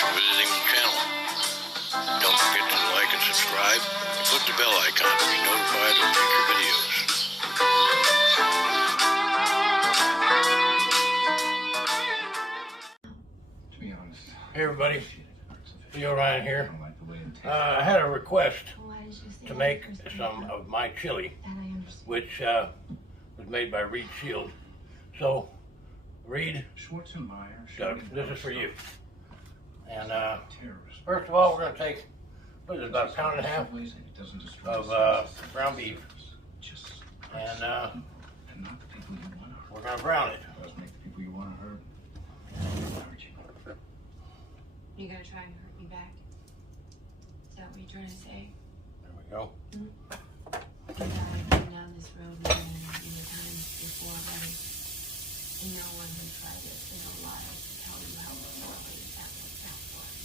for visiting the channel. Don't forget to like and subscribe and click the bell icon to be notified of future videos. To be honest. Hey everybody, Leo Ryan here. I had a request to make some of my chili, which was made by Reed Shield. So, Reed, Doug, this is for you. And first of all, we're going to take, what is it, about a pound and a half of ground beef. And we're going to brown it. You're gonna try and hurt me back? Is that what you're trying to say? There we go. I've been down this road many times before, buddy. And no one who tried it in a while to tell you how poorly that worked out for us.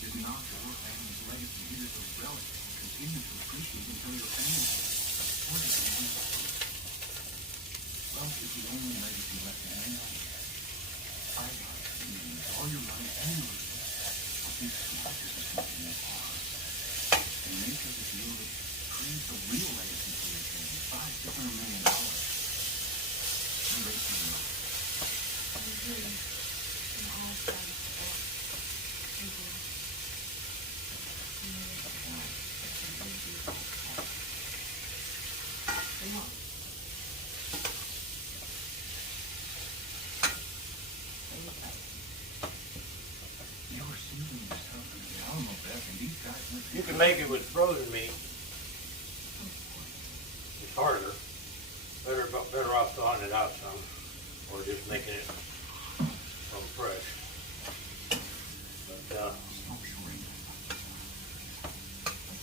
Is not your family's legacy. It is a relic that will continue to appreciate until your family supported it. Wealth is the only legacy left in anyone. Fight hard, and use all your money and your resources. Be smart businessmen in your pause. And make us a deal that creates a real legacy for your family. $500 million. And raise the real. I'm really in all sides for people. You can make it with frozen meat. It's harder. Better off thawing it out some, or just making it from fresh. But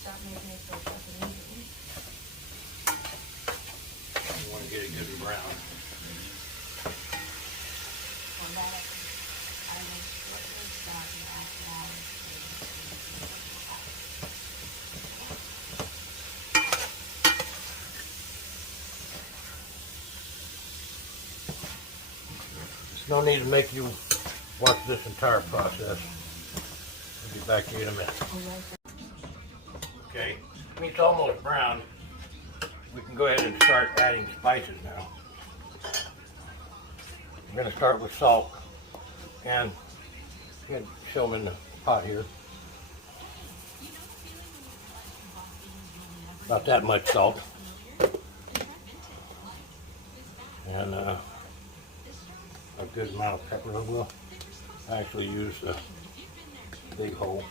Stop making it so fucking easy. you want to get it good and brown. Well, that I make what was that after hours. No need to make you watch this entire process. I'll be back to you in a minute. Okay, meat's almost brown. We can go ahead and start adding spices now. We're going to start with salt. And show them in the pot here. About that much salt. And a good amount of pepper. We'll actually use the big hole.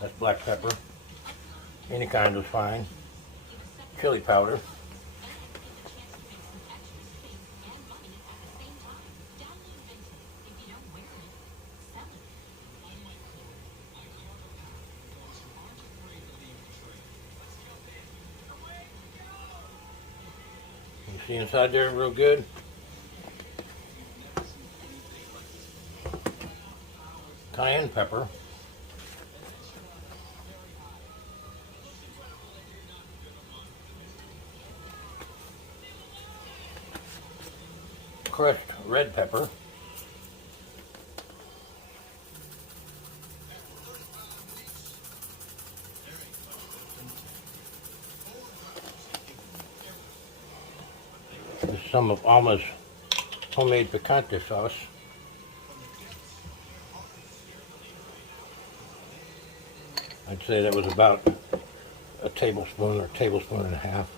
That's black pepper. Any kind is fine. Chili powder. You see inside there real good. Cayenne pepper. Crushed red pepper. This is some of Alma's homemade picante sauce. I'd say that was about a tablespoon or a tablespoon and a half.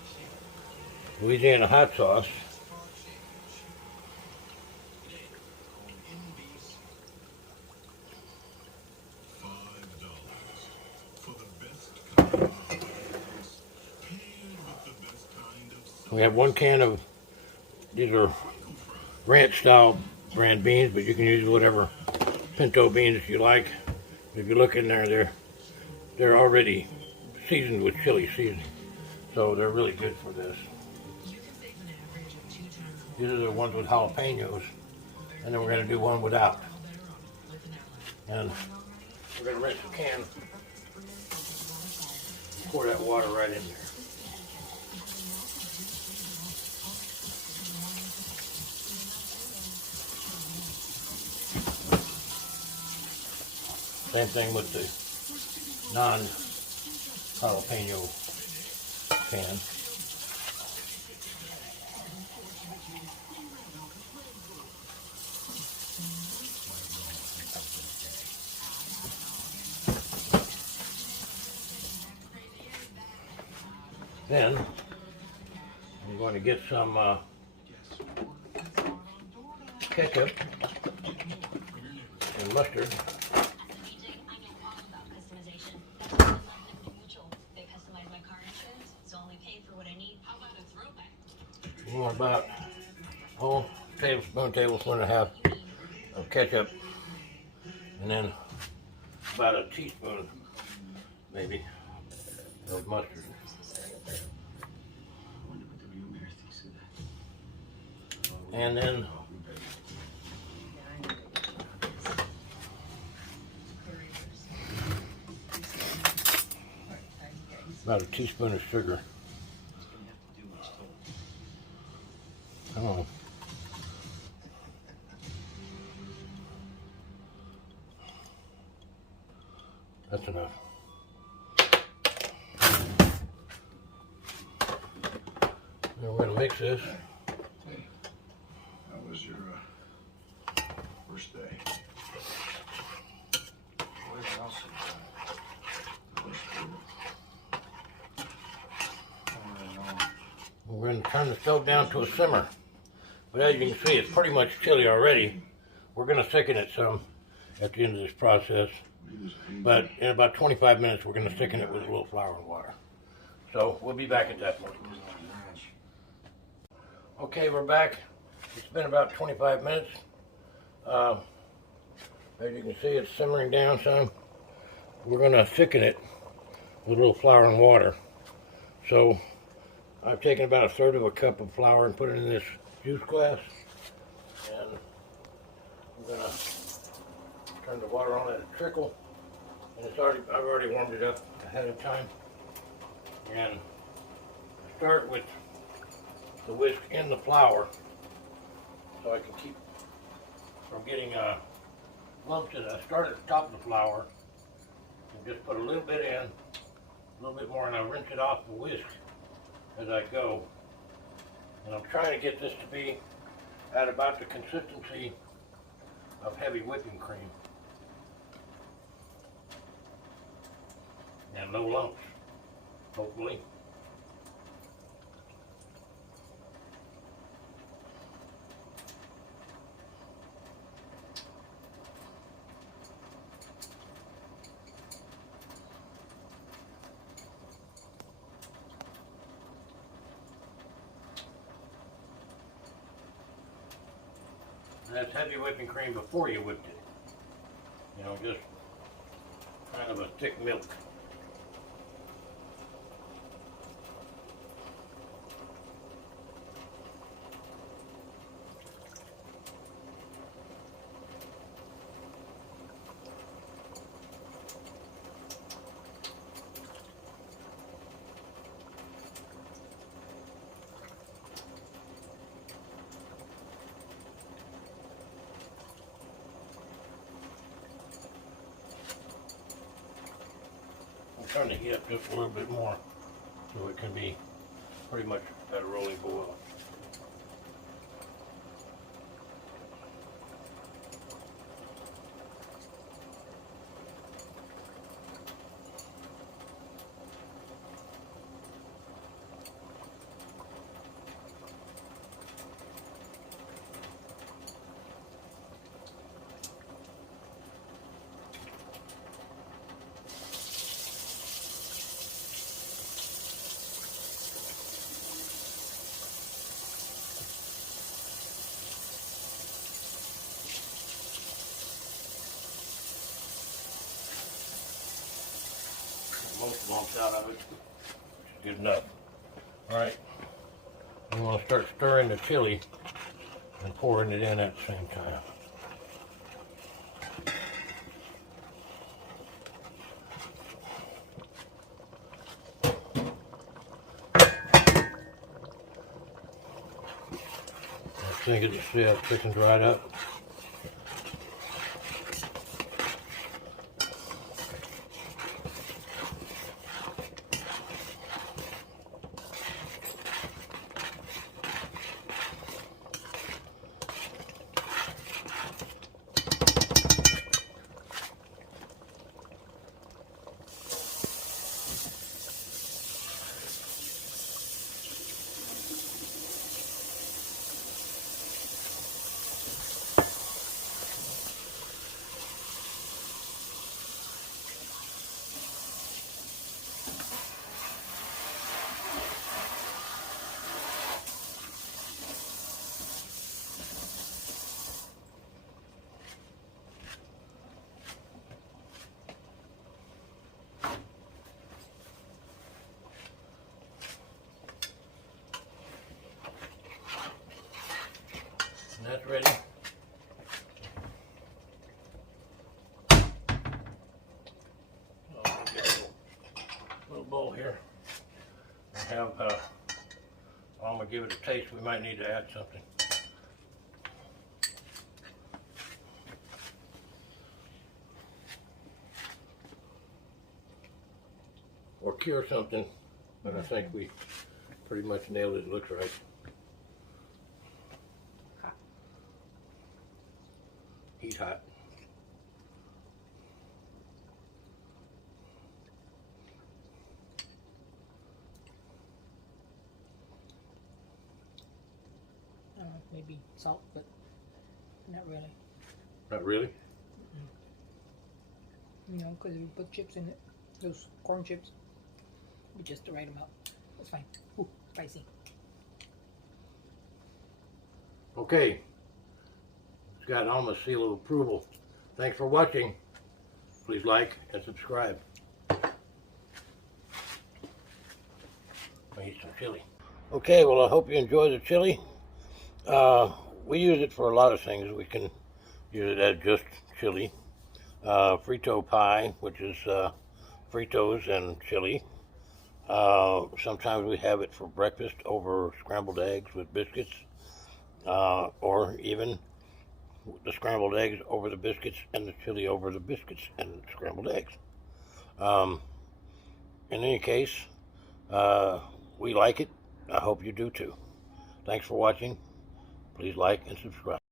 Louisiana hot sauce. We have 1 can of, these are ranch style brand beans, but you can use whatever pinto beans you like. If you look in there, they're already seasoned with chili seasoning, so they're really good for this. These are the ones with jalapenos. And then we're going to do one without. And we're going to rinse the can. Pour that water right in there. Same thing with the non-jalapeno can. Then I'm going to get some ketchup and mustard. You want about tablespoon and a half of ketchup, and then about a teaspoon, maybe, of mustard. And then about a teaspoon of sugar. Oh. That's enough. Now we're going to mix this. Hey, how was your first day? We're going to turn the stove down to a simmer. But as you can see, it's pretty much chili already. We're going to thicken it some at the end of this process. But in about 25 minutes, we're going to thicken it with a little flour and water. So we'll be back at that point. Okay, we're back. It's been about 25 minutes. As you can see, it's simmering down some. We're going to thicken it with a little flour and water. So I've taken about 1/3 of a cup of flour and put it in this juice glass. And I'm going to turn the water on at a trickle. And I've already warmed it up ahead of time. And start with the whisk in the flour so I can keep from getting lumps in it. I start at the top of the flour and just put a little bit in, a little bit more, and I rinse it off the whisk as I go. And I'm trying to get this to be at about the consistency of heavy whipping cream. And no lumps, hopefully. And that's heavy whipping cream before you whipped it. You know, just kind of a thick milk. Trying to heat up just a little bit more so it can be pretty much at a rolling boil. Most lumps out of it, good enough. All right, you want to start stirring the chili and pouring it in at the same time. I think it's, yeah, chicken's right up. And that's ready. I'll get a little bowl here. I have, I'm gonna give it a taste. We might need to add something. Or cure something, but I think we pretty much nailed it. It looks right. Heat hot. Maybe salt, but not really. Not really? You know, because we put chips in it, those corn chips, with just the right amount. It's fine. Ooh, spicy. Okay. It's got Alma's seal of approval. Thanks for watching. Please like and subscribe. I eat some chili. Okay, well, I hope you enjoy the chili. We use it for a lot of things. We can use it as just chili. Frito pie, which is Fritos and chili. Sometimes we have it for breakfast over scrambled eggs with biscuits, or even the scrambled eggs over the biscuits and the chili over the biscuits and scrambled eggs. In any case, we like it. I hope you do too. Thanks for watching. Please like and subscribe.